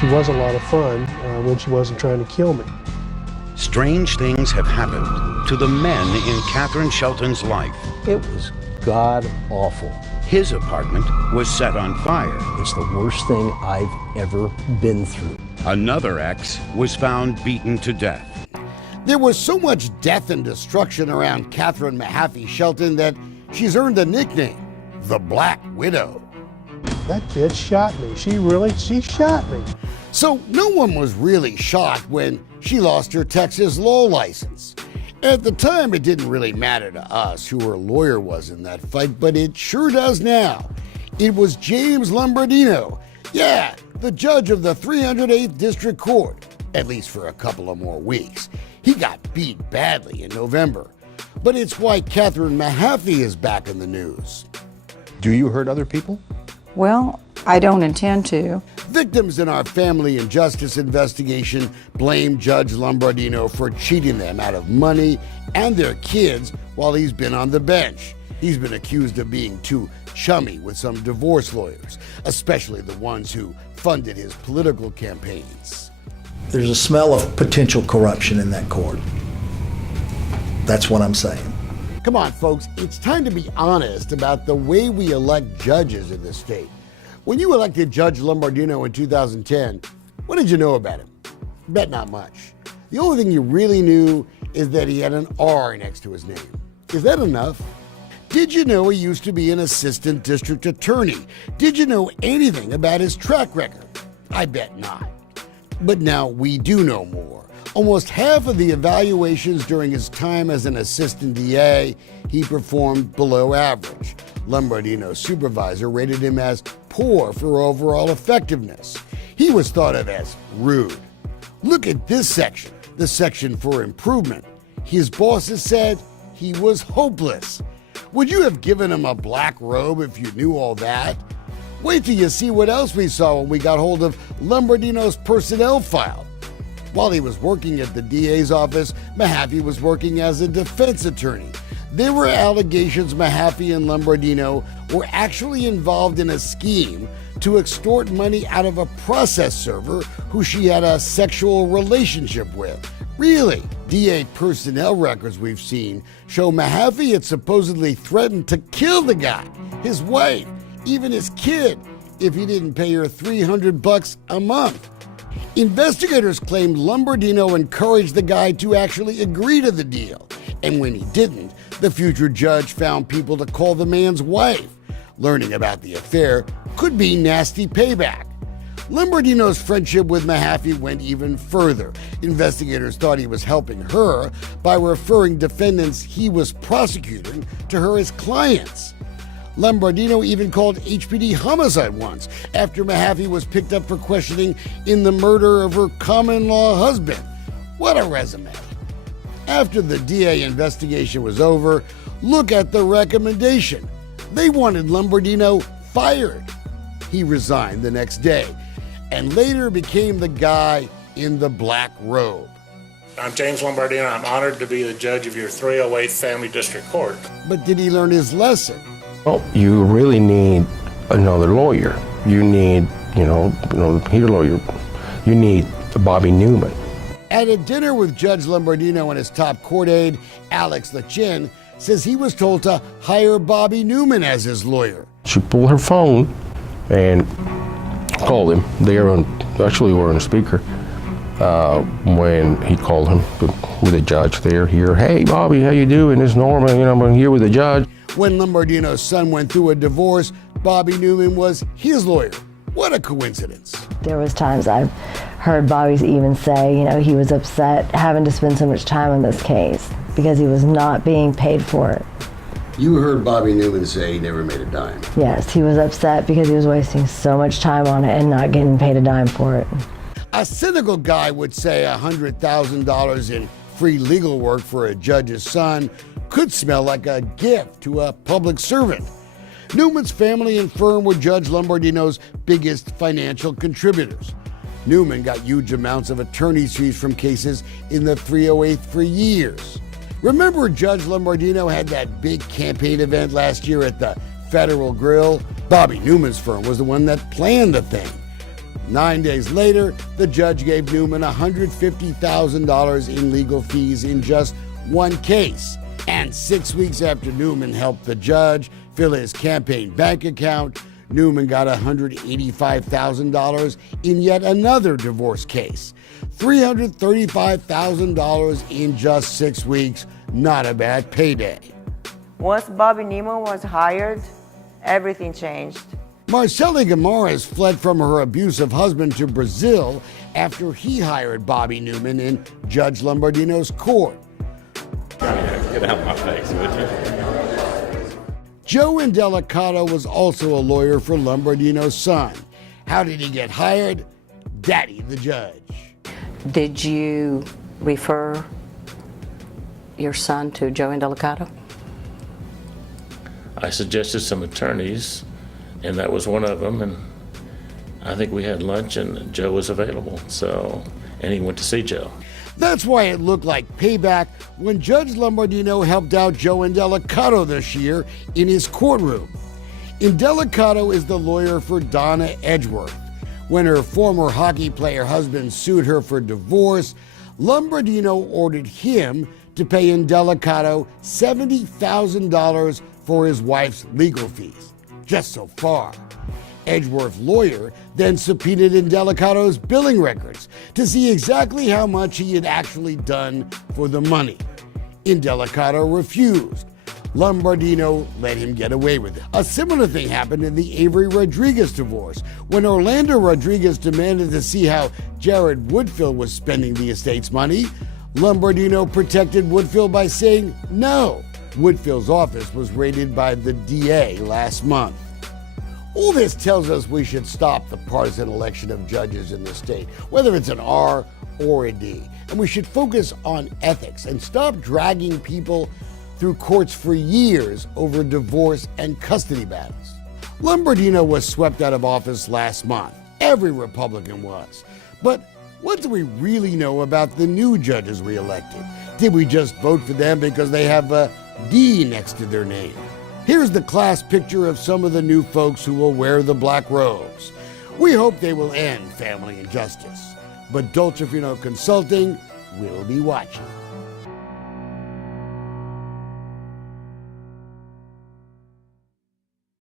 She was a lot of fun when she wasn't trying to kill me. Strange things have happened to the men in Catherine Shelton's life. It was god-awful. His apartment was set on fire. It's the worst thing I've ever been through. Another ex was found beaten to death. There was so much death and destruction around Catherine Mahaffey Shelton that she's earned the nickname, the Black Widow. That bitch shot me. She shot me. So no one was really shocked when she lost her Texas law license. At the time, it didn't really matter to us who her lawyer was in that fight, but it sure does now. It was James Lombardino. Yeah, the judge of the 308th District Court, at least for a couple of more weeks. He got beat badly in November. But it's why Catherine Mahaffey is back in the news. Do you hurt other people? Well, I don't intend to. Victims in our family injustice investigation blame Judge Lombardino for cheating them out of money and their kids while he's been on the bench. He's been accused of being too chummy with some divorce lawyers, especially the ones who funded his political campaigns. There's a smell of potential corruption in that court. That's what I'm saying. Come on, folks, it's time to be honest about the way we elect judges in this state. When you elected Judge Lombardino in 2010, what did you know about him? Bet not much. The only thing you really knew is that he had an R next to his name. Is that enough? Did you know he used to be an assistant district attorney? Did you know anything about his track record? I bet not. But now we do know more. Almost half of the evaluations during his time as an assistant DA, he performed below average. Lombardino's supervisor rated him as poor for overall effectiveness. He was thought of as rude. Look at this section, the section for improvement. His bosses said he was hopeless. Would you have given him a black robe if you knew all that? Wait till you see what else we saw when we got hold of Lombardino's personnel file. While he was working at the DA's office, Mahaffey was working as a defense attorney. There were allegations Mahaffey and Lombardino were actually involved in a scheme to extort money out of a process server who she had a sexual relationship with. Really? DA personnel records we've seen show Mahaffey had supposedly threatened to kill the guy, his wife, even his kid, if he didn't pay her $300 a month. Investigators claimed Lombardino encouraged the guy to actually agree to the deal. And when he didn't, the future judge found people to call the man's wife. Learning about the affair could be nasty payback. Lombardino's friendship with Mahaffey went even further. Investigators thought he was helping her by referring defendants he was prosecuting to her as clients. Lombardino even called HPD homicide once after Mahaffey was picked up for questioning in the murder of her common-law husband. What a resume. After the DA investigation was over, look at the recommendation. They wanted Lombardino fired. He resigned the next day and later became the guy in the black robe. I'm James Lombardino. I'm honored to be the judge of your 308th Family District Court. But did he learn his lesson? Well, you really need another lawyer. You need, he's a lawyer. You need Bobby Newman. At a dinner with Judge Lombardino and his top court aide, Alex Lachin, says he was told to hire Bobby Newman as his lawyer. She pulled her phone and called him. They were on a speaker when he called him with the judge there. Here, hey Bobby, how you doing? It's Norma. I'm here with the judge. When Lombardino's son went through a divorce, Bobby Newman was his lawyer. What a coincidence. There was times I've heard Bobby even say, he was upset having to spend so much time on this case because he was not being paid for it. You heard Bobby Newman say he never made a dime. Yes, he was upset because he was wasting so much time on it and not getting paid a dime for it. A cynical guy would say $100,000 in free legal work for a judge's son could smell like a gift to a public servant. Newman's family and firm were Judge Lombardino's biggest financial contributors. Newman got huge amounts of attorney's fees from cases in the 308th for years. Remember Judge Lombardino had that big campaign event last year at the Federal Grill? Bobby Newman's firm was the one that planned the thing. 9 days later, the judge gave Newman $150,000 in legal fees in just one case. And 6 weeks after Newman helped the judge fill his campaign bank account, Newman got $185,000 in yet another divorce case. $335,000 in just 6 weeks. Not a bad payday. Once Bobby Newman was hired, everything changed. Marcela Guimaraes fled from her abusive husband to Brazil after he hired Bobby Newman in Judge Lombardino's court. Get out of my face, would you? Joe Indelicato was also a lawyer for Lombardino's son. How did he get hired? Daddy the judge. Did you refer your son to Joe Indelicato? I suggested some attorneys, and that was one of them, and I think we had lunch and Joe was available, and he went to see Joe. That's why it looked like payback when Judge Lombardino helped out Joe Indelicato this year in his courtroom. Indelicato is the lawyer for Donna Edgeworth. When her former hockey player husband sued her for divorce, Lombardino ordered him to pay Indelicato $70,000 for his wife's legal fees. Just so far. Edgeworth's lawyer then subpoenaed Indelicato's billing records to see exactly how much he had actually done for the money. Indelicato refused. Lombardino let him get away with it. A similar thing happened in the Avery Rodriguez divorce, when Orlando Rodriguez demanded to see how Jared Woodfill was spending the estate's money. Lombardino protected Woodfill by saying no. Woodfill's office was raided by the DA last month. All this tells us we should stop the partisan election of judges in the state, whether it's an R or a D. And we should focus on ethics and stop dragging people through courts for years over divorce and custody battles. Lombardino was swept out of office last month. Every Republican was. But what do we really know about the new judges we elected? Did we just vote for them because they have a D next to their name? Here's the class picture of some of the new folks who will wear the black robes. We hope they will end family injustice. But Dolcefino Consulting will be watching.